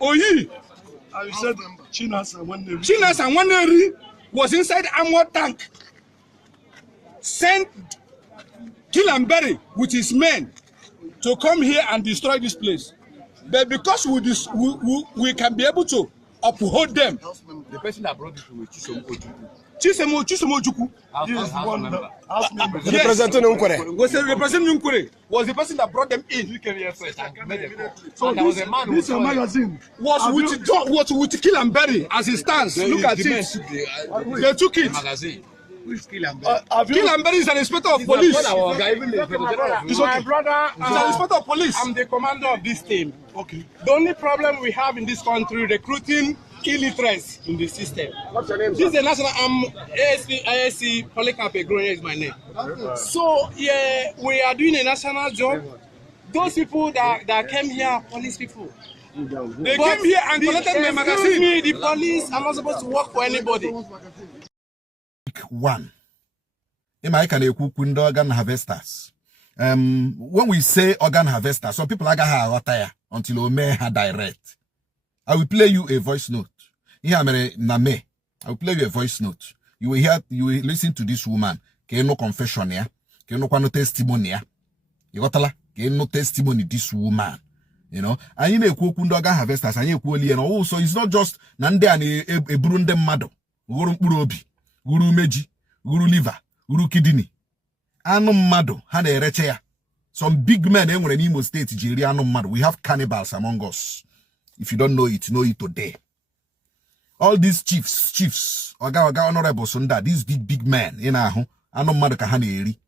Oyi. I said Chinas and one was inside armor tank. Sent Kpai with his men to come here and destroy this place. But because we can be able to uphold them. The person that brought it to Chisomo Juku. The representative was the representative was the person that brought them in. You came here first. So there was a man this your magazine was with Kpai as it stands. Look at it. They took it. Kpai is an inspector of police. My brother, He's an inspector of police. I'm the commander of this team. Okay. The only problem we have in this country, recruiting illiterates in the system. What's your name? This is the national. I'm ASC Polycarp Gronya is my name. So yeah, we are doing a national job. Those people that came here are police people. They came here and collected my magazine. Me, the police are not supposed to work for anybody. One. Organ harvesters. When we say organ harvesters, some people are going until we may have direct. I will play you a voice note. I will play you a voice note. You will listen to this woman. No confession here. No testimony. You got no testimony this woman. You know, and you know organ harvesters and you also it's not just nande and a brunde mado. Guru meji, guru liver, guru kidney. Anu mado, had a recheya. Some big men in Imo State, Jiri anu mado. We have cannibals among us. If you don't know it today. All these chiefs, oga honorable sunda, these big men, anu mado ka hana heri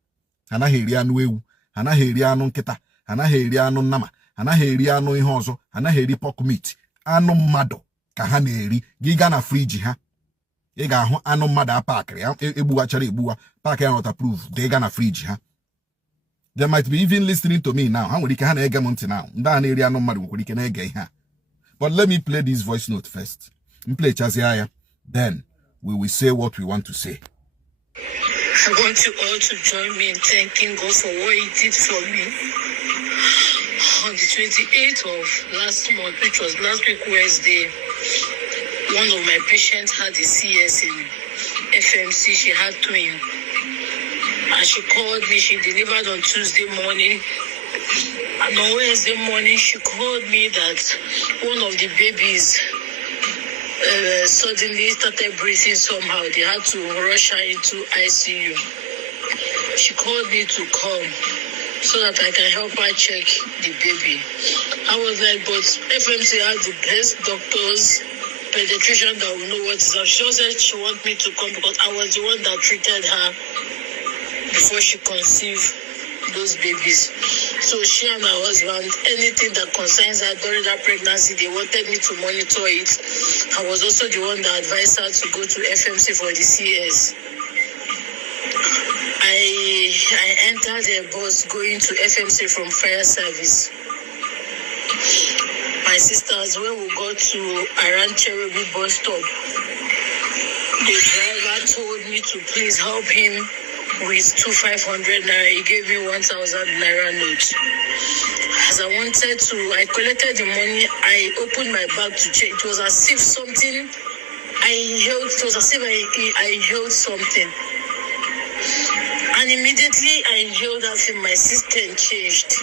anu ewu, hana heri anu nketa, hana heri anu nama, hana heri anu ihe ozo, hana heri pork meat, anu mado ka hana heri, giga na fridge ha. Ega anu mada park ebuwa chare ebuwa park not approve they gonna fridge ha. They might be even listening to me now. How would can ege monti now? Nda na area no madu ko can ege ha. But let me play this voice note first. Play Chaziaya. Then we will say what we want to say. I want you all to join me in thanking God for what He did for me. On the 28th of last month, which was last week Wednesday, one of my patients had a CS in FMC. She had twin. And she called me. She delivered on Tuesday morning. And on Wednesday morning, she called me that one of the babies suddenly started breathing somehow. They had to rush her into ICU. She called me to come so that I can help her check the baby. I was like, but FMC has the best doctors, pediatrician that will know what is up. She also said she wanted me to come because I was the one that treated her before she conceived those babies. So she and her husband, anything that concerns her during that pregnancy, they wanted me to monitor it. I was also the one that advised her to go to FMC for the CS. I entered the bus going to FMC from fire service. My sisters, when we got to around Cherokee bus stop, the driver told me to please help him with 500 naira. He gave me 1,000 naira note. As I wanted to, I collected the money. I opened my bag to check. It was as if something I held. It was as if I held something. And immediately I inhaled that thing, my system changed.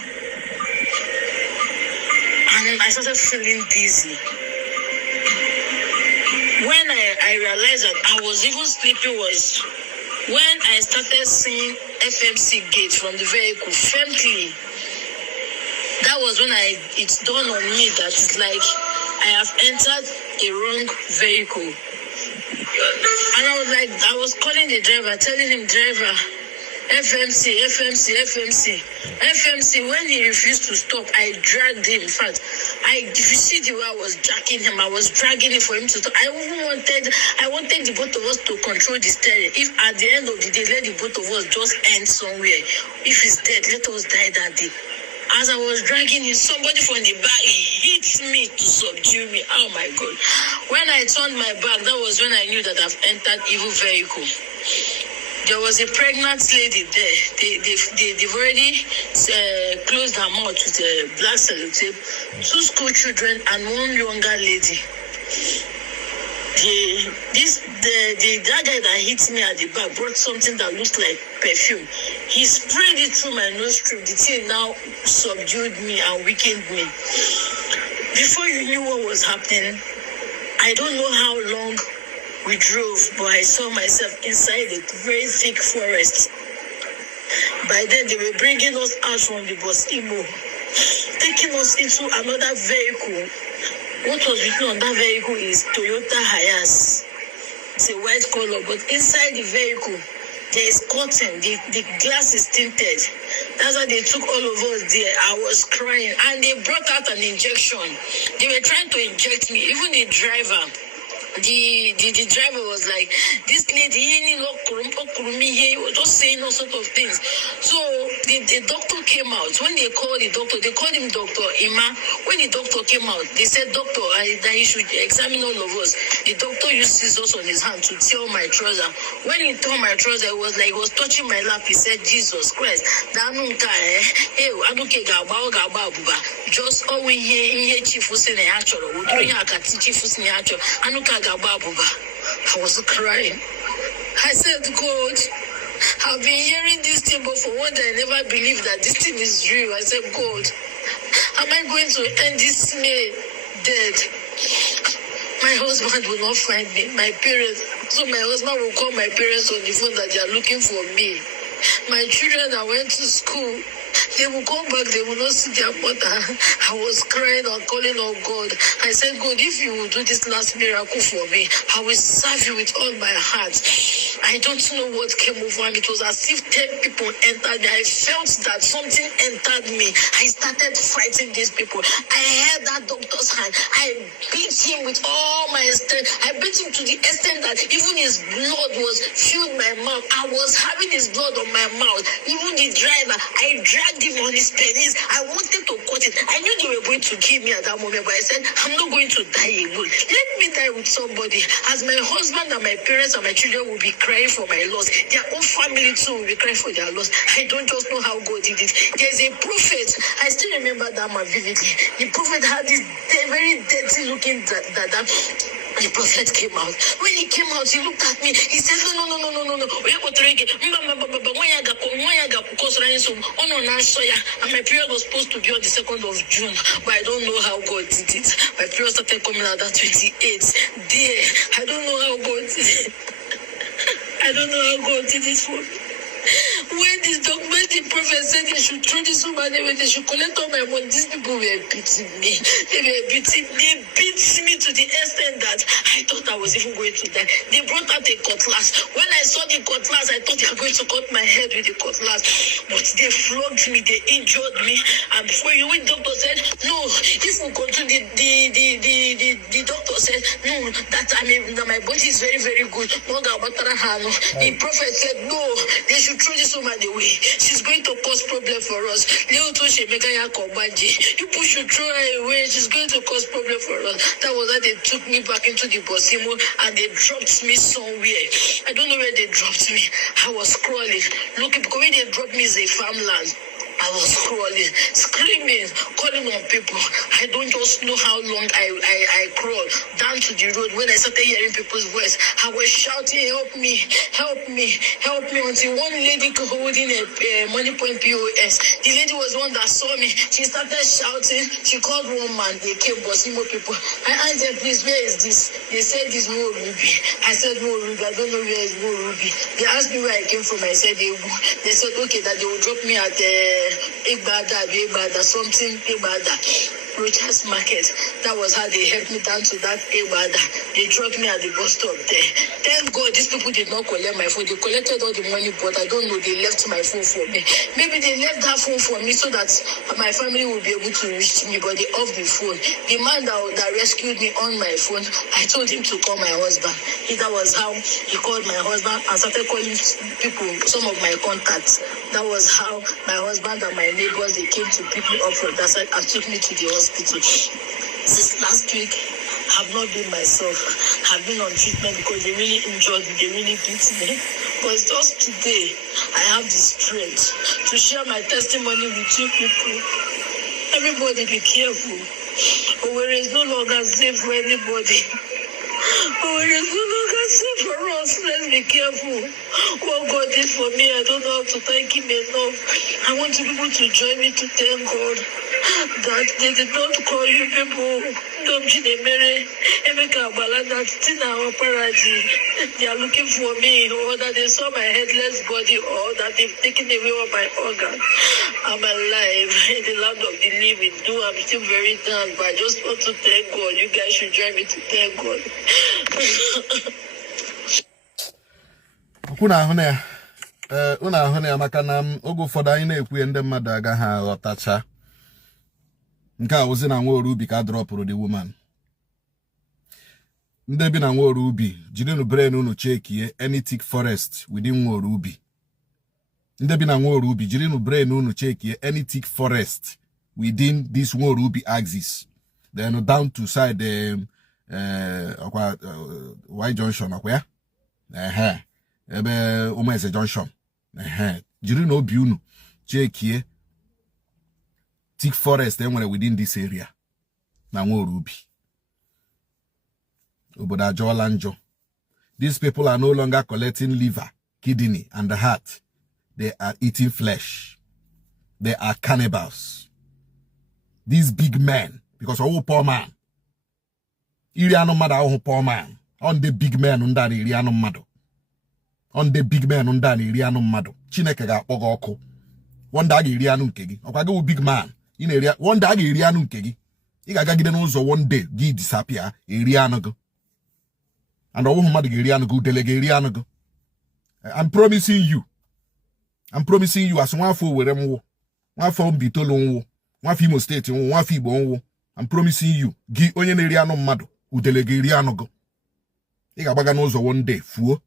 And I started feeling dizzy. When I realized that I was even sleeping was when I started seeing FMC gate from the vehicle faintly. That was when it dawned on me that it's like I have entered a wrong vehicle. And I was calling the driver, telling him, driver, FMC. When he refused to stop, I dragged him. In fact, if you see the way I was dragging him, I was dragging him for him to stop. I wanted the both of us to control the steering. If at the end of the day, let the both of us just end somewhere. If he's dead, let us die that day. As I was dragging him, somebody from the back hit me to subdue me. Oh my God. When I turned my back, that was when I knew that I've entered evil vehicle. there was a pregnant lady there. They've already closed her mouth with a black sellotape. 2 school children and 1 younger lady. That guy that hit me at the back brought something that looked like perfume. He sprayed it through my nostril. The thing now subdued me and weakened me. Before you knew what was happening, I don't know how long we drove, but I saw myself inside a very thick forest. By then, they were bringing us out from the bus, taking us into another vehicle. What was written on that vehicle is Toyota Hiace. It's a white color, but inside the vehicle, there is curtain. The glass is tinted. That's why they took all of us there. I was crying. And they brought out an injection. They were trying to inject me. Even the driver. The driver was like, this lady, he was just saying all sorts of things. So the doctor came out. When they called the doctor, they called him Dr. Ima. When the doctor came out, they said, doctor, that he should examine all of us. The doctor used scissors on his hand to tear my trouser. When he tore my trouser, it was like he was touching my lap. He said, Jesus Christ, just all we hear chief was in the actual. I was crying. I said, God, I've been hearing this thing, but for one day I never believed that this thing is real. I said, God, am I going to end this May dead? My husband will not find me. My parents, so my husband will call my parents on the phone that they are looking for me. My children that went to school, they will come back, they will not see their mother. I was crying and calling on God. I said, God, if you will do this last miracle for me, I will serve you with all my heart. I don't know what came over me. It was as if 10 people entered me. I felt that something entered me. I started fighting these people. I held that doctor's hand. I beat him with all my strength. I beat him to the extent that even his blood was filled my mouth. I was having his blood on my mouth. Even the driver, I dragged him on his penis. I wanted to cut it. I knew they were going to kill me at that moment, but I said, I'm not going to die alone. Let me die with somebody. As my husband and my parents and my children will be crying for my loss, their own family too will be crying for their loss. I don't just know how God did it. There's a prophet. I still remember that man vividly. The prophet had this very dirty looking dada. The prophet came out. When he came out, he looked at me. He said, no. And my period was supposed to be on the 2nd of June, but I don't know how God did it. My period started coming out at 28th. Dear, I don't know how God did it. I don't know how God did it for me. When the prophet said they should throw this woman away, they should collect all my money, these people were beating me. They beat me to the extent that I thought I was even going to die. They brought out a cutlass. When I saw the cutlass, I thought they were going to cut my head with the cutlass. But they flogged me, they injured me. And before you went, the doctor said, no, if we continue, the doctor said, no, that my body is very, very good. The prophet said, no, they should throw this woman away. She's going to cause problem for us. You should throw her away. She's going to cause problem for us. That was how they took me back into the Bosimo and they dropped me somewhere. I don't know where they dropped me. I was crawling. Look, because where they dropped me is a farmland. I was crawling, screaming, calling on people. I don't just know how long I crawled down to the road. When I started hearing people's voice, I was shouting, help me, help me, help me, until one lady holding a money point POS. The lady was one that saw me. She started shouting. She called one man. They came, but see more people. I asked them, please, where is this? They said, this Mo Ruby. I said, Mo Ruby. I don't know where is Mo Ruby. They asked me where I came from. I said, they said, okay, that they will drop me at something Rochas Market. That was how they helped me down to that Ebada. They dropped me at the bus stop there. Thank God these people did not collect my phone. They collected all the money, but I don't know, they left my phone for me. Maybe they left that phone for me so that my family will be able to reach me, but they off the phone. The man that rescued me on my phone, I told him to call my husband. That was how he called my husband and started calling people, some of my contacts. That was how my husband and my neighbors, they came to pick me up from that side and took me to the hospital. Since last week, have not been myself. I've been on treatment because they really injured me, they really beat me. But it's just today I have the strength to share my testimony with you people. Everybody be careful. Where is no longer safe for anybody. Where is no longer safe for us. Let's be careful. What God did for me, I don't know how to thank him enough. I want you people to join me to thank God that they did not call you people. They are looking for me, or that they saw my headless body, or that they've taken away all my organ. I'm alive in the land of the living. Though I'm still very down, but I just want to thank God. You guys should join me to thank God. Una ahụ maka na oge ụfọdụ anyị na-ekwu ndị mmadụ agaghị aghọtacha. Nke a ozi na Nwaoru Ubi ka drọpụrụ the woman. Ndị bi na Nwaoru Ubi, jirinu brain unu chekie any thick forest within Nwaoru Ubi. Ndị bi na Nwaoru Ubi, jirinu brain unu chekie any thick forest within this Nwaoru Ubi axis. Then down to side Y junction akwa ya. Ebe Umeze junction. Jirinu obi unu chekie thick forest enwere within this area na Nwaoru Ubi. Obodo ajọọla njọ. These people are no longer collecting liver, kidney, and the heart. They are eating flesh. They are cannibals. These big men, because of poor man. Iri anụ mmadụ ahụ poor man. On the big men undani iri anụ mmadụ. On the big men undani iri anụ mmadụ. Chineke ga-akpọ gị ọkụ. Wanda aga iri anụ nke gị. Ọkwa gị big man. Wanda aga iri anụ nke gị. Ị ga-agagide n'ụzọ one day gị disappear iri anụ gị. And I'm promising you as one for where one from Bitolon, one Fimo State, one Fibo. I'm promising you, gi onye Neriano Mado, Udelegarianogo. Igabaganozo one day, fool.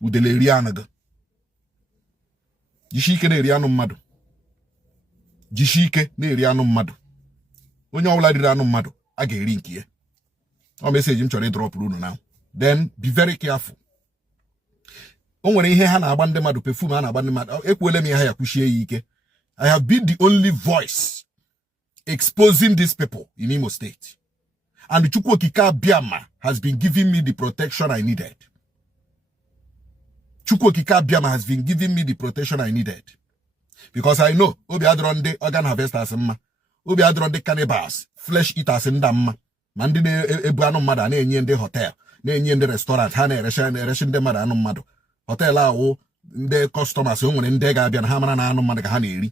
Udelerianago. Jishike Neriano Mado. Jishike Neriano Mado. Onye Oladiriano Mado, I get link here. I'll message him to drop Bruno now. Then be very careful. I have been the only voice exposing these people in Imo State. And Chukwokika Biama has been giving me the protection I needed. Chukwokika Biama has been giving me the protection I needed. Because I know Obi Adronde organ harvesters, Obi Adronde cannibals, flesh eaters in Damma, Mandine Ebuano Mada, in the hotel. In the restaurant, Hane, Reshin de Marano Mado, Hotel Lao, the customers who in Degabian Hamana no Madahani.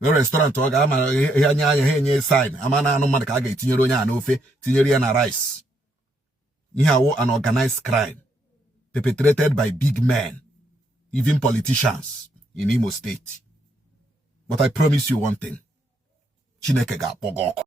The restaurant to Agama, Hanya sign, Amana no Madagate, Tineronia, Nofe, Tineriana rice. Ihawo an organized crime perpetrated by big men, even politicians in Imo State. But I promise you one thing. Chineke ga pogoko.